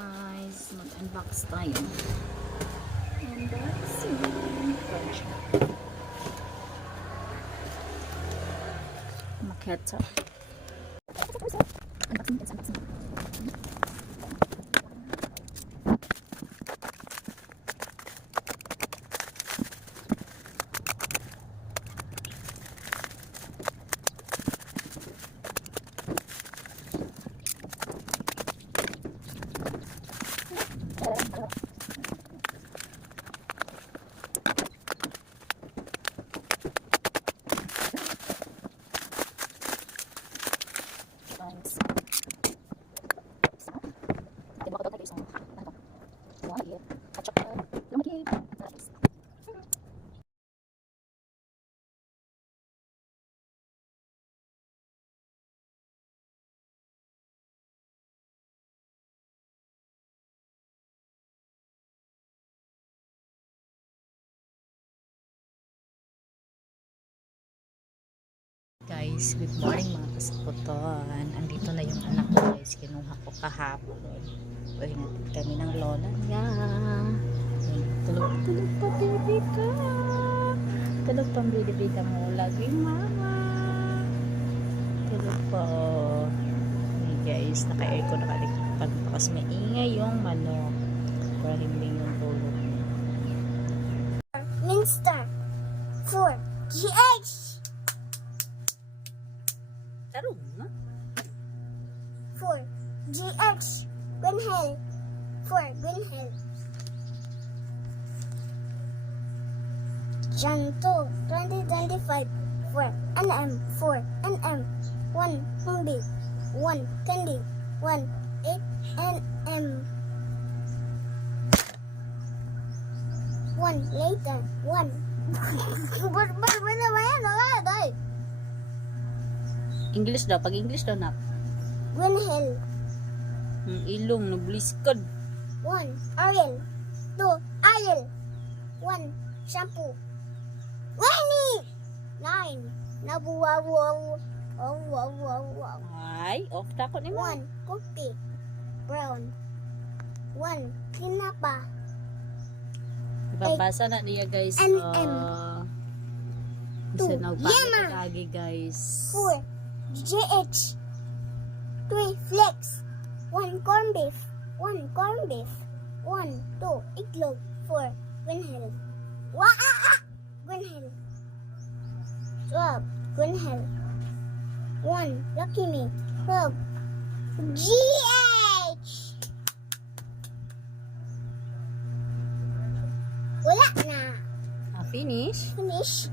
guys, mag-unbox tayo. Unboxing. Makita. Unboxing. Guys, good morning mga kasputon. Andito na yung anak ko guys. Kinuha ko kahapon. Uy, natin kami ng lola niya. Tulog pa baby ka. Tulog pa baby ka mo lagi mama. Tulog pa. Hey guys, naka-aircon nakalikipan pa kasi may ingay yung manok. Para hindi yung tulog niya. Minster 4 GH Taro na. 4 GH Gwenhel 4 Gwenhel Jan 2 2025 4 NM 4 NM 1 Humbi 1 Candy 1 8 NM 1 later 1 But English daw. Pag English daw na. Gwenhel Ilong, nabliskad. 1 Ariel 2 Ariel 1 shampoo Winnie 9 Nabuwawaw wow Ay, off ta ko ni mo. 1 Cookie Brown 1 Tinapa Babasa na niya guys. NM. Isa 2 na Yama lagi guys. 4 GH 3 Flex 1 corn beef 1 corn beef 1 2 Itlog 4 Gwenhel Gwenhel 12 Gwenhel 1 Lucky Me 12 GH Wala na Finish. Finish